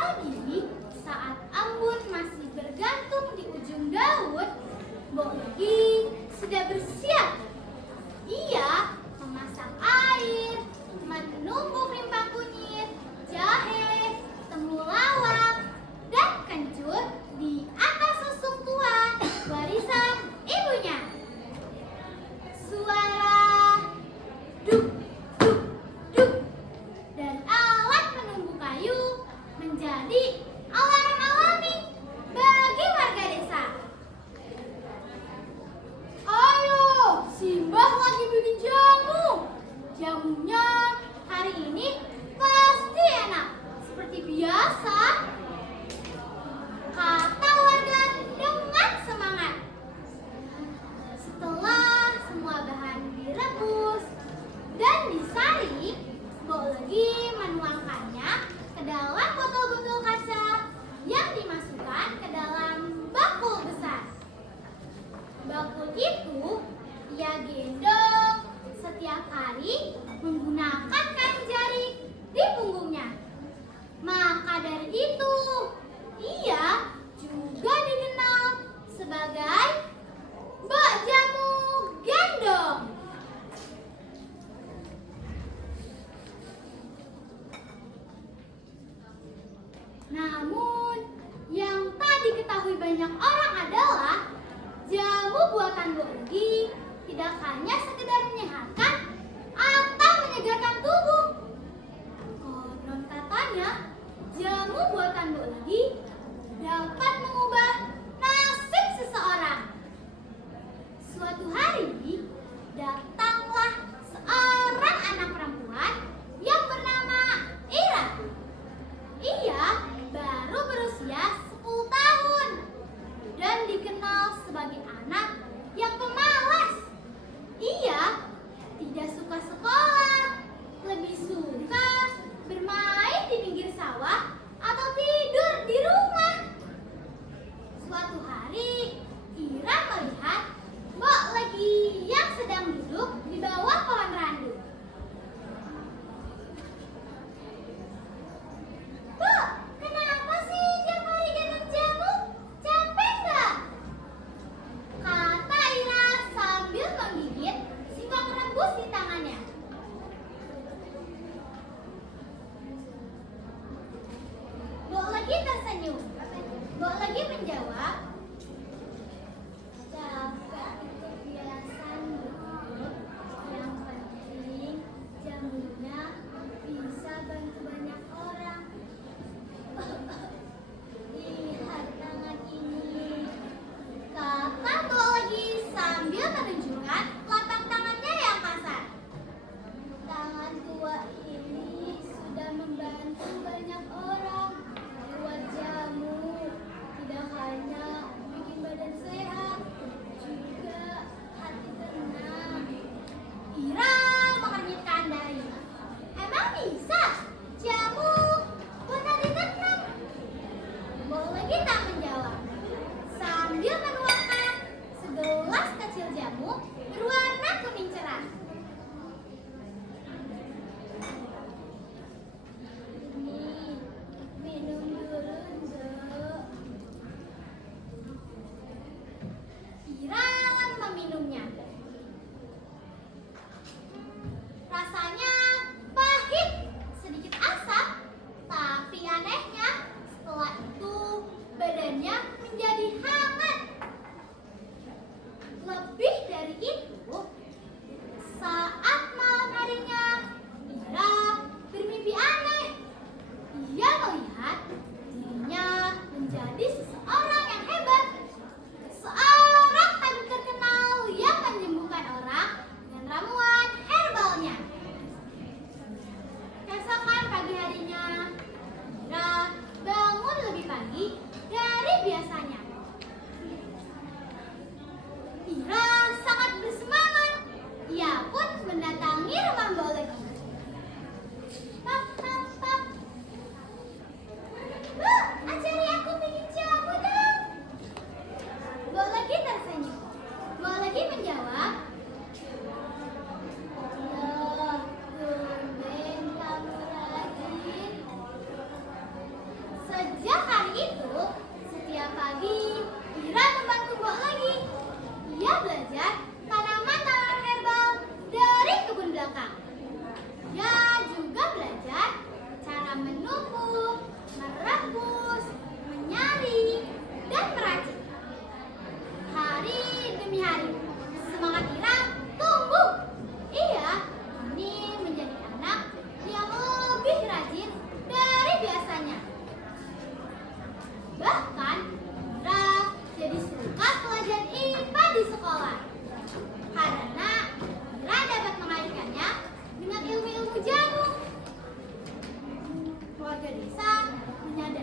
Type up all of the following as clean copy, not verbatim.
Pagi saat embun masih bergantung di ujung daun, Mbok Legi sudah bersiap. Ia memasak air, menumbuk rimpang kunyit, jahe, temulawak, dan kencur di atas susuk tua warisan ibunya. Suara duk duk duk dari alat penumbuk kayu menjadi alarm alami bagi warga desa. Ayo, Simbah lagi bikin jamu. Jamunya hari ini pasti enak, seperti biasa, kata warga dengan semangat. Setelah semua bahan direbus dan disaring, Mbok Legi menuangkannya ke dalam botol-botol kaca yang dimasukkan ke dalam bakul besar. Bakul itu ia gendong setiap hari menggunakan kain jarik di punggungnya. Maka dari itu, ia juga dikenal sebagai Mbok Jamu Gendong. Namun, yang tak diketahui banyak orang adalah jamu buatan Mbok Legi tidak hanya sekedar menyehatkan atau menyegarkan tubuh. Konon katanya, jamu buatan Mbok Legi dapat mengubah nasib seseorang. Suatu hari, datanglah seorang anak perempuan yang bernama Ira. Ia baru berusia 10 tahun dan dikenal sebagai anak yang pemalas. Ia tidak suka sekolah, lebih suka bermain di pinggir sawah atau tidur di rumah. Suatu hari, Ira melihat Mbok Legi yang sedang duduk di bawah pohon randu. "Mbok, kenapa sih tiap hari gendong jamu? Capek nggak?" kata Ira sambil menggigit singkong rebus di tangannya. Mbok Legi tersenyum. Mbok Legi menjawab, "Capek itu biasa, Mbok. Yang penting jamunya bisa bantu banyak orang. Lihat tangan ini," kata Mbok Legi sambil menunjukkan telapak tangannya yang kasar. "Tangan tua ini sudah membantu banyak orang buat jamu, tidak hanya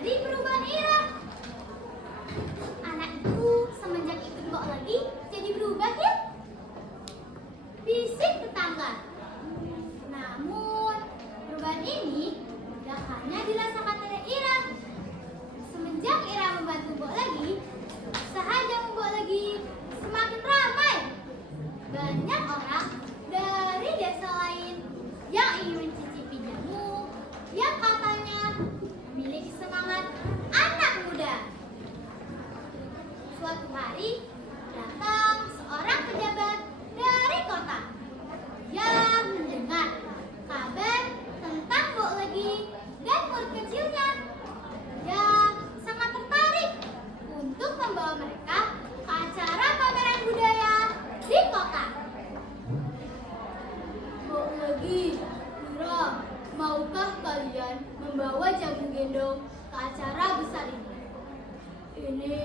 dari perubahan era. Anak itu semenjak ikut Mbok lagi jadi berubah ya? Bisik tetangga. Namun, perubahan ini tidak hanya dirasakan oleh Ira. Semenjak Ira membantu Mbok lagi, usaha jamu Mbok lagi semakin ramai. Banyak orang dari desa lain yang ingin mencicipi jamu yang katanya memiliki semangat anak muda. Suatu hari datang seorang pejabat dari kota yang mendengar kabar tentang Mbok Legi dan murid kecilnya. Dia sangat tertarik untuk membawa mereka ke acara pameran budaya di kota. Mbok Legi, Mira, maukah kalian membawa jamu gendong ke acara besar ini? Ini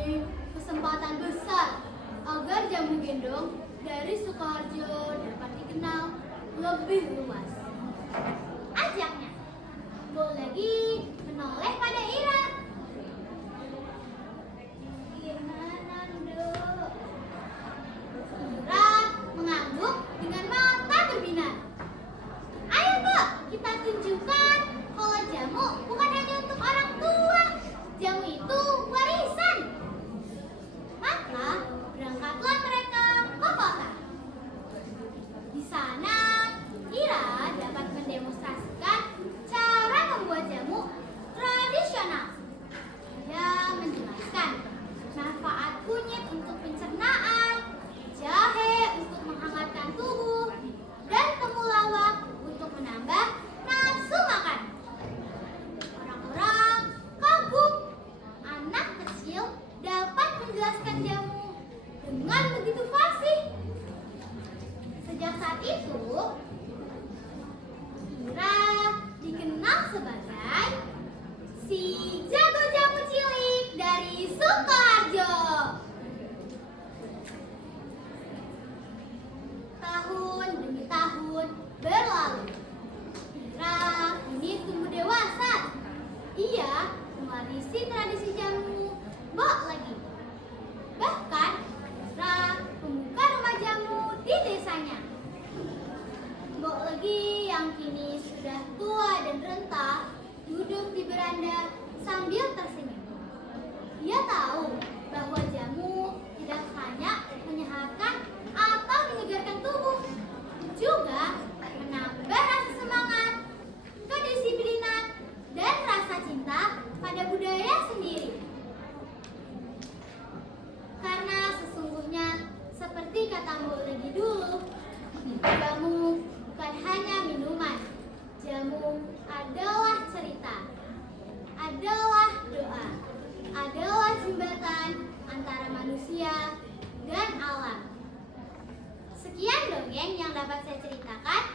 kesempatan besar agar jamu gendong dari Sukoharjo dapat dikenal lebih luas. Ajaknya. Mbok Legi menoleh pada Ira. Gimana, Nduk? Ira mengangguk dengan mata berbinar. Ayo, Mbok, kita tunjukkan kalau jamu bukan hanya untuk orang tua. Jamu itu warisan. Maka berangkatlah mereka ke kota. Di sana, Ira dapat mendemonstrasikan cara membuat jamu tradisional. Dia menjelaskan manfaat kunyit untuk pencernaan, jahe untuk menghangatkan tubuh, dan temulawak untuk menambah nafsu makan. Orang-orang kagum. Anak kecil dapat menjelaskan jamu dengan begitu fasih. Sejak saat itu, Ira dikenal sebagai si jago jamu cilik dari Sukoharjo. Tahun demi tahun berlalu. Ira kini tumbuh dewasa. Ia mewarisi tradisi jamu Mbok Legi. Bahkan, Ira membuka rumah jamu di desanya. Mbok Legi yang kini sudah tua dan renta duduk di beranda sambil tersenyum. Dia tahu bahwa jamu tidak hanya menyehatkan atau menyegarkan tubuh, juga menambah rasa semangat, kedisiplinan, dan rasa cinta pada budaya sendiri. Karena sesungguhnya seperti kata Mbok Legi dulu, jamu bukan hanya minuman. Jamu adalah cerita, adalah doa, adalah jembatan antara manusia dan alam. Sekian dongeng yang dapat saya ceritakan.